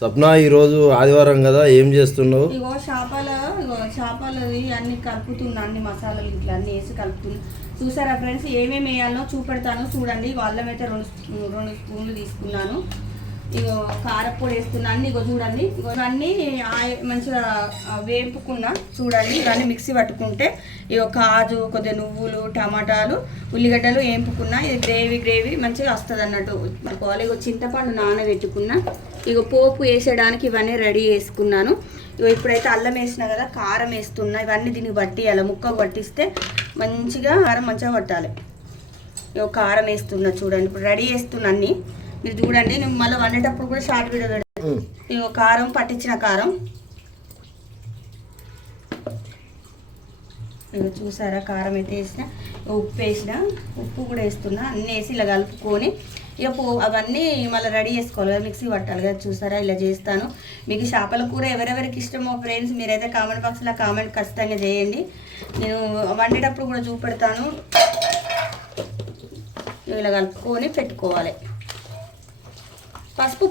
సప్న ఈరోజు ఆదివారం కదా, ఏం చేస్తున్నావు? ఇగో చేపలు అన్ని కలుపుతున్నా, అన్ని మసాలాలు ఇట్లా అన్ని వేసి కలుపుతున్నా. చూసారా ఫ్రెండ్స్, ఏమేమి వేయాలో చూపెడతాను చూడండి. అల్లం అయితే రెండు స్పూన్లు తీసుకున్నాను. ఇగో కారపొడి వేస్తున్నాను. ఇగో చూడండి, ఇవన్నీ మంచిగా వేపుకున్నా చూడండి. ఇవన్నీ మిక్సీ పట్టుకుంటే ఇగో కాజు, కొద్దిగా నువ్వులు, టమాటాలు, ఉల్లిగడ్డలు వేపుకున్నా. ఇది గ్రేవీ మంచిగా వస్తుంది అన్నట్టు పట్టుకోవాలి. ఇగో చింతపండు నానబెట్టుకున్నా. ఇగో పోపు వేసేయడానికి ఇవన్నీ రెడీ చేసుకున్నాను. ఇగో ఇప్పుడైతే అల్లం వేసిన కదా, కారం వేస్తున్నా. ఇవన్నీ దీనికి పట్టియాలి, ముక్కకు పట్టిస్తే మంచిగా కారం మంచిగా పట్టాలి. ఇగో కారం వేస్తున్నా చూడండి. ఇప్పుడు రెడీ చేస్తున్నా అన్నీ. మీరు చూడండి, నేను మళ్ళీ వండేటప్పుడు కూడా షార్ట్ వీడియో పెడతాను. ఇగో కారం, పట్టించిన కారం. ఇగో చూసారా, కారం అయితే వేసిన, ఉప్పు వేసిన, ఉప్పు కూడా వేస్తున్నా. అన్నీ వేసి ఇలా కలుపుకొని ఇక అవన్నీ మళ్ళీ రెడీ చేసుకోవాలి కదా, మిక్సీ పట్టాలి కదా. చూసారా, ఇలా చేస్తాను. మీకు చేపల కూర ఎవరెవరికి ఇష్టమో ఫ్రెండ్స్ మీరైతే కామెంట్ బాక్స్లో కామెంట్ ఖచ్చితంగా చేయండి. నేను వండేటప్పుడు కూడా చూపెడతాను. ఇలా కలుపుకొని పెట్టుకోవాలి. పసుపు